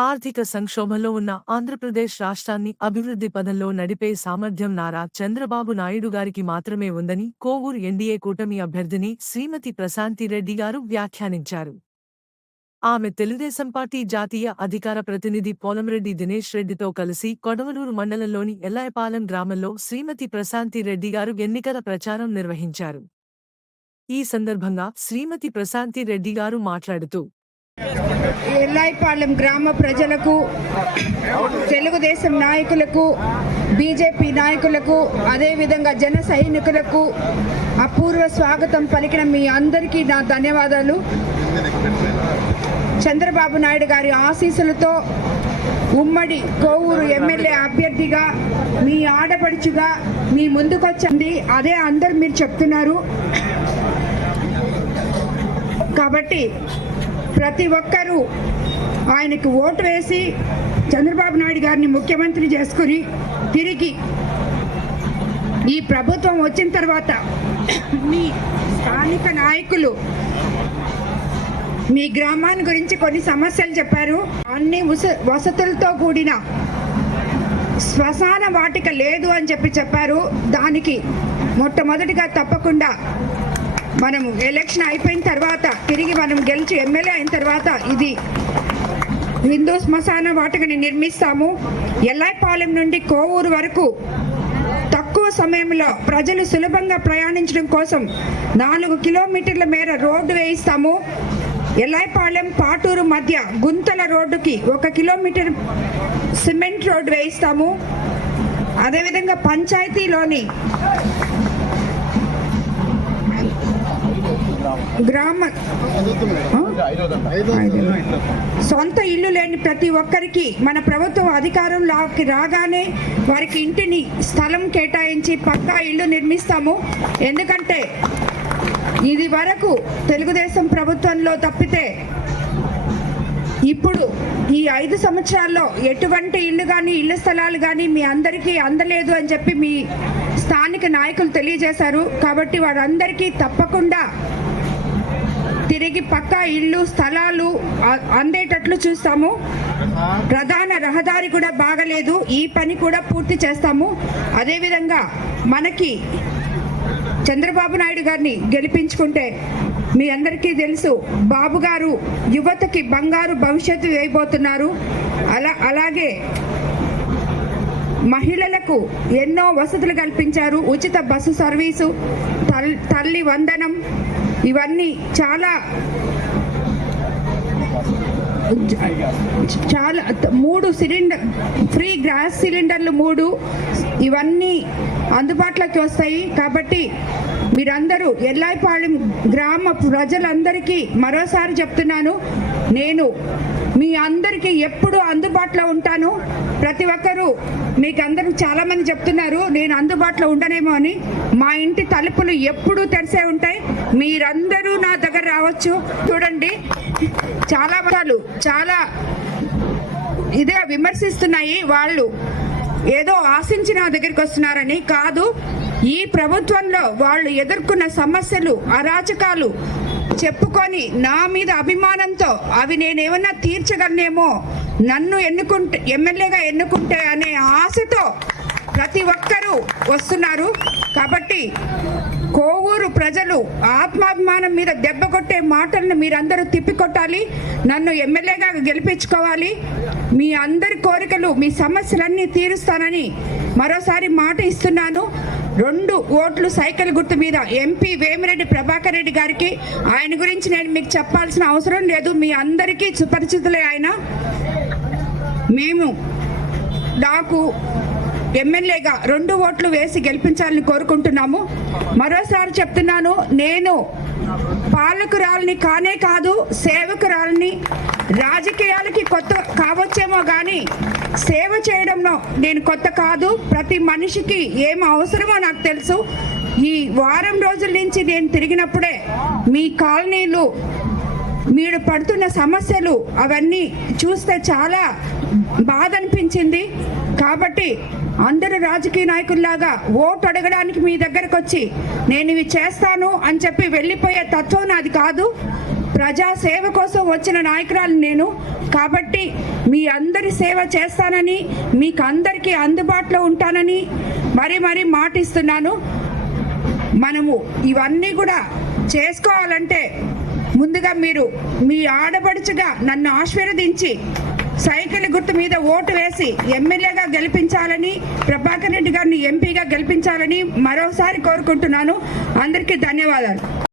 ఆర్థిక సంక్షోభంలో ఉన్న ఆంధ్రప్రదేశ్ రాష్ట్రాన్ని అభివృద్ధి పదంలో నడిపే సామర్థ్యం నారా చంద్రబాబు నాయుడు గారికి మాత్రమే ఉందని కోవూరు ఎన్డీఏ కూటమి అభ్యర్థిని శ్రీమతి ప్రశాంతిరెడ్డి గారు వ్యాఖ్యానించారు. ఆమె తెలుగుదేశం పార్టీ జాతీయ అధికార ప్రతినిధి పోలంరెడ్డి దినేష్ రెడ్డితో కలిసి కొడవలూరు మండలంలోని ఎల్లాయపాలెం గ్రామంలో శ్రీమతి ప్రశాంతిరెడ్డి గారు ఎన్నికల ప్రచారం నిర్వహించారు. ఈ సందర్భంగా శ్రీమతి ప్రశాంతిరెడ్డి గారు మాట్లాడుతూ ఎల్లాయిపాలెం గ్రామ ప్రజలకు, తెలుగుదేశం నాయకులకు, బీజేపీ నాయకులకు, అదేవిధంగా జన సైనికులకు అపూర్వ స్వాగతం పలికిన మీ అందరికీ నా ధన్యవాదాలు. చంద్రబాబు నాయుడు గారి ఆశీస్సులతో ఉమ్మడి కోవూరు ఎమ్మెల్యే అభ్యర్థిగా మీ ఆడపడుచుగా మీ ముందుకొచ్చింది. అదే అందరు మీరు చెప్తున్నారు. కాబట్టి ప్రతి ఒక్కరూ ఆయనకు ఓటు వేసి చంద్రబాబు నాయుడు గారిని ముఖ్యమంత్రి చేసుకుని తిరిగి ఈ ప్రభుత్వం వచ్చిన తర్వాత మీ స్థానిక నాయకులు మీ గ్రామాన్ని గురించి కొన్ని సమస్యలు చెప్పారు. అన్ని వసతులతో కూడిన శ్మశాన వాటిక లేదు అని చెప్పారు. దానికి మొట్టమొదటిగా తప్పకుండా మనం ఎలక్షన్ అయిపోయిన తర్వాత తిరిగి మనం గెలిచి ఎమ్మెల్యే అయిన తర్వాత ఇది హిందూ శ్మశాన వాటికని నిర్మిస్తాము. ఎల్లాయిపాలెం నుండి కోవూరు వరకు తక్కువ సమయంలో ప్రజలు సులభంగా ప్రయాణించడం కోసం 4 కిలోమీటర్ల మేర రోడ్డు వేయిస్తాము. ఎల్లాయిపాలెం పాటూరు మధ్య గుంతల రోడ్డుకి 1 కిలోమీటర్ సిమెంట్ రోడ్డు వేయిస్తాము. అదేవిధంగా పంచాయతీలోని సొంత ఇల్లు లేని ప్రతి ఒక్కరికి మన ప్రభుత్వం అధికారంలోకి రాగానే వారికి ఇంటిని స్థలం కేటాయించి పక్కా ఇల్లు నిర్మిస్తాము. ఎందుకంటే ఇది వరకు తెలుగుదేశం ప్రభుత్వంలో తప్పితే ఇప్పుడు ఈ 5 సంవత్సరాల్లో ఎటువంటి ఇల్లు కానీ ఇళ్ల స్థలాలు కానీ మీ అందరికీ అందలేదు అని చెప్పి మీ స్థానిక నాయకులు తెలియజేశారు. కాబట్టి వారందరికీ తప్పకుండా తిరిగి పక్కా ఇల్లు స్థలాలు అందేటట్లు చూస్తాము. ప్రధాన రహదారి కూడా బాగలేదు, ఈ పని కూడా పూర్తి చేస్తాము. అదేవిధంగా మనకి చంద్రబాబు నాయుడు గారిని గెలిపించుకుంటే మీ అందరికీ తెలుసు, బాబు గారు యువతకి బంగారు భవిష్యత్తు వేయబోతున్నారు. అలాగే మహిళలకు ఎన్నో వసతులు కల్పించారు. ఉచిత బస్సు సర్వీసు, తల్లి వందనం, ఇవన్నీ చాలా 3 సిలిండర్ ఫ్రీ గ్యాస్ సిలిండర్లు 3 ఇవన్నీ అందుబాటులోకి వస్తాయి. కాబట్టి మీరందరూ ఎల్లాయిపాలెం గ్రామ ప్రజలందరికీ మరోసారి చెప్తున్నాను, నేను మీ అందరికీ ఎప్పుడు అందుబాటులో ఉంటాను. ప్రతి ఒక్కరూ మీకు అందరూ చాలామంది చెప్తున్నారు నేను అందుబాటులో ఉండనేమో అని. మా ఇంటి తలుపులు ఎప్పుడూ తెరిసే ఉంటాయి, మీరందరూ నా దగ్గర రావచ్చు. చూడండి, చాలా ఇదే విమర్శిస్తున్నాయి, వాళ్ళు ఏదో ఆశించి నా దగ్గరికి వస్తున్నారని కాదు. ఈ ప్రభుత్వంలో వాళ్ళు ఎదుర్కొన్న సమస్యలు, అరాచకాలు చెప్పుకొని నా మీద అభిమానంతో అవి నేనేమన్నా తీర్చగలనేమో, నన్ను ఎమ్మెల్యేగా ఎన్నుకుంటే అనే ఆశతో ప్రతి ఒక్కరూ వస్తున్నారు. కాబట్టి కోవూరు ప్రజలు ఆత్మాభిమానం మీద దెబ్బ కొట్టే మాటలను మీరందరూ తిప్పికొట్టాలి, నన్ను ఎమ్మెల్యేగా గెలిపించుకోవాలి. మీ అందరి కోరికలు, మీ సమస్యలన్నీ తీరుస్తానని మరోసారి మాట ఇస్తున్నాను. 2 ఓట్లు సైకిల్ గుర్తు మీద ఎంపీ వేమిరెడ్డి ప్రభాకర్ రెడ్డి గారికి. ఆయన గురించి నేను మీకు చెప్పాల్సిన అవసరం లేదు, మీ అందరికీ సుపరిచితులే ఆయన. నాకు ఎమ్మెల్యేగా 2 ఓట్లు వేసి గెలిపించాలని కోరుకుంటున్నాము. మరోసారి చెప్తున్నాను, నేను పాలకురాలని కానే కాదు, సేవకురాలని. రాజకీయాలకి కొత్త కావచ్చేమో కానీ సేవ చేయడంలో నేను కొత్త కాదు. ప్రతి మనిషికి ఏం అవసరమో నాకు తెలుసు. ఈ వారం రోజుల నుంచి నేను తిరిగినప్పుడే మీ కాలనీలు, మీరు పడుతున్న సమస్యలు అవన్నీ చూస్తే చాలా బాధ అనిపించింది. కాబట్టి అందరూ రాజకీయ నాయకుల్లాగా ఓటు అడగడానికి మీ దగ్గరకు వచ్చి నేను ఇవి చేస్తాను అని చెప్పి వెళ్ళిపోయే తత్వం నాది కాదు. ప్రజా సేవ కోసం వచ్చిన నాయకురాలు నేను. కాబట్టి మీ అందరి సేవ చేస్తానని, మీకు అందరికీ అందుబాటులో ఉంటానని మరీ మాటిస్తున్నాను. మనము ఇవన్నీ కూడా చేసుకోవాలంటే ముందుగా మీరు మీ ఆడపడుచుగా నన్ను ఆశీర్వదించి సైకిల్ గుర్తు మీద ఓటు వేసి ఎమ్మెల్యేగా గెలిపించాలని, ప్రభాకర్ రెడ్డి గారిని ఎంపీగా గెలిపించాలని మరోసారి కోరుకుంటున్నాను. అందరికీ ధన్యవాదాలు.